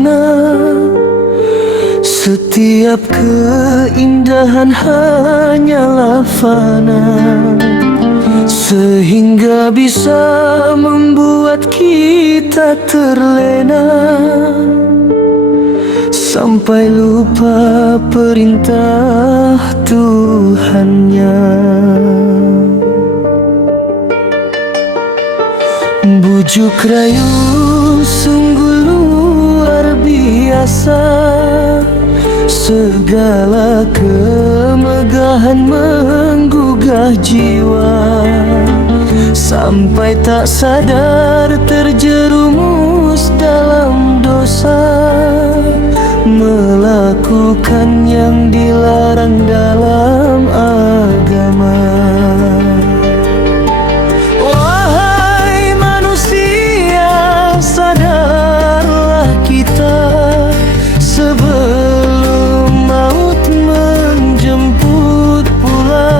mana. Setiap keindahan hanyalah fana, sehingga bisa membuat kita terlena, sampai lupa perintah Tuhannya. Bujuk rayu sungguh luar biasa, segala kemegahan menggugah jiwa, sampai tak sadar terjerumus dalam dosa, melakukan yang dilarang dalam agama. Wahai manusia, sadarlah kita sebelum maut menjemput pula.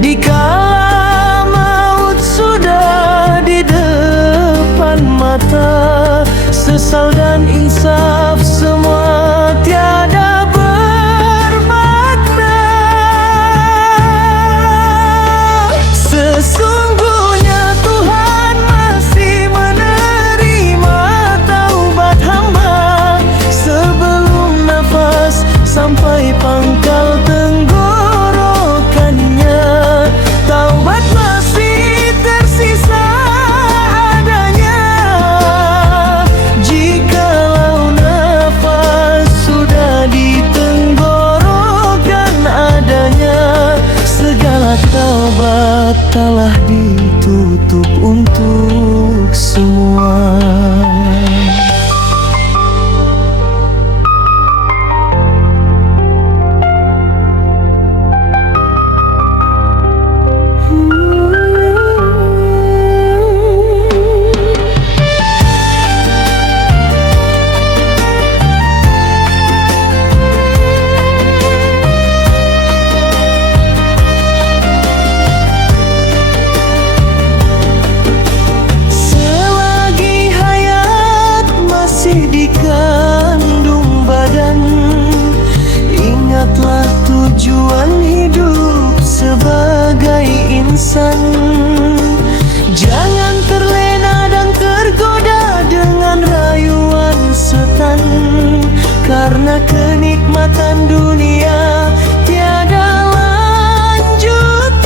Dikala maut sudah di depan mata, sesal dan insaf semua tiada bermakna. Sesungguhnya Tuhan masih menerima taubat hamba, sebelum nafas sampai pangkal tenggorokannya. Taubat masih tersisa adanya, jikalau nafas sudah di tenggorokan adanya. Segala taubat telah ditutup untuk semua. Dikandung badan, ingatlah tujuan hidup sebagai insan. Jangan terlena dan tergoda dengan rayuan setan, karena kenikmatan dunia tiada lanjutan.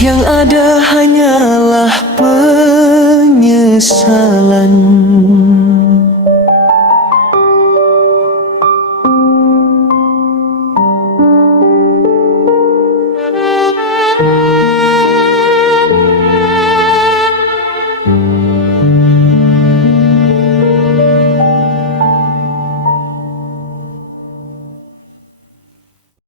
Yang ada hanyalah penyesalan.